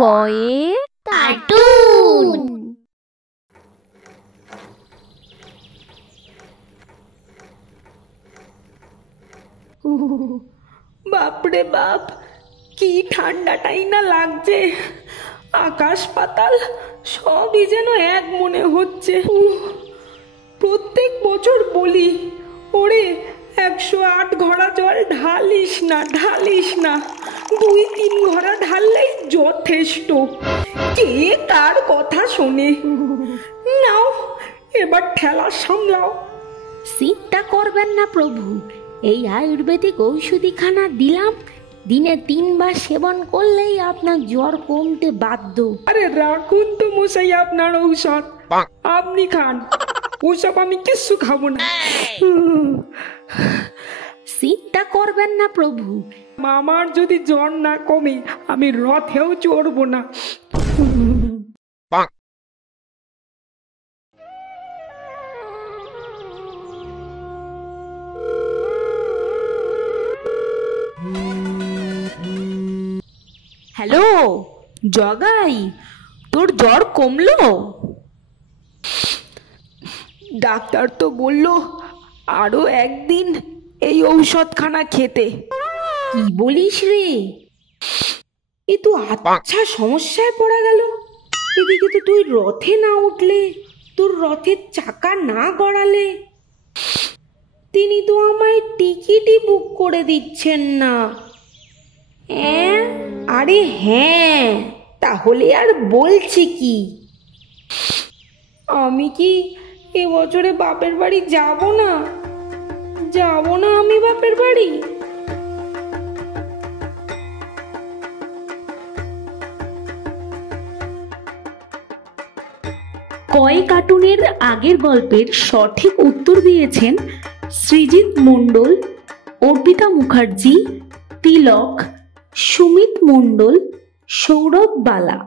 কয়ের কার্টুন। বাপরে বাপ, কি ঠান্ডাটাই না লাগছে। আকাশ পাতাল সবই যেন এক মনে হচ্ছে। প্রত্যেক বছর বলি, ওরে 108 ঘড়া জল ঢালিস না, ঢালিস না, 2-3 ঘড়া ঢাললেই যথেষ্ট। কে কার কথা শোনে? নাও এবার ঠেলা সামলাও। চিন্তা করবেন না প্রভু, এই আয়ুর্বেদিক ঔষধিখানা দিলাম, দিনে 3 বার সেবন করলেই আপনার জ্বর কমতে বাধ্য। আরে রাখুন তো মশাই আপনার ঔষধ, আপনি খান, ওসব আমি কিচ্ছু খাবো না। চিন্তা করবেন না প্রভু, আমার যদি জ্বর না কমে আমি রথেও চড়বো না। হ্যালো জগাই, তোর জ্বর কমলো? ডাক্তার তো বললো আরো একদিন এই ঔষধখানা খেতে। কি বলিস রে? এ তো আচ্ছা সমস্যায় পড়া গেল। এদিকে তো তুই রথে না উঠলে, তোর রথের চাকা না গড়ালে, তিনি তো আমায় টিকিটই বুক করে দিচ্ছেন না। আরে হ্যাঁ, তাহলে আর বলছি কি, আমি কি এবছরে বাপের বাড়ি যাব না? যাব না আমি বাপের বাড়ি। কয় কার্টুনের আগের গল্পের সঠিক উত্তর দিয়েছেন সৃজিত মণ্ডল, অর্পিতা মুখার্জি, তিলক, সুমিত মণ্ডল, সৌরভ বালা।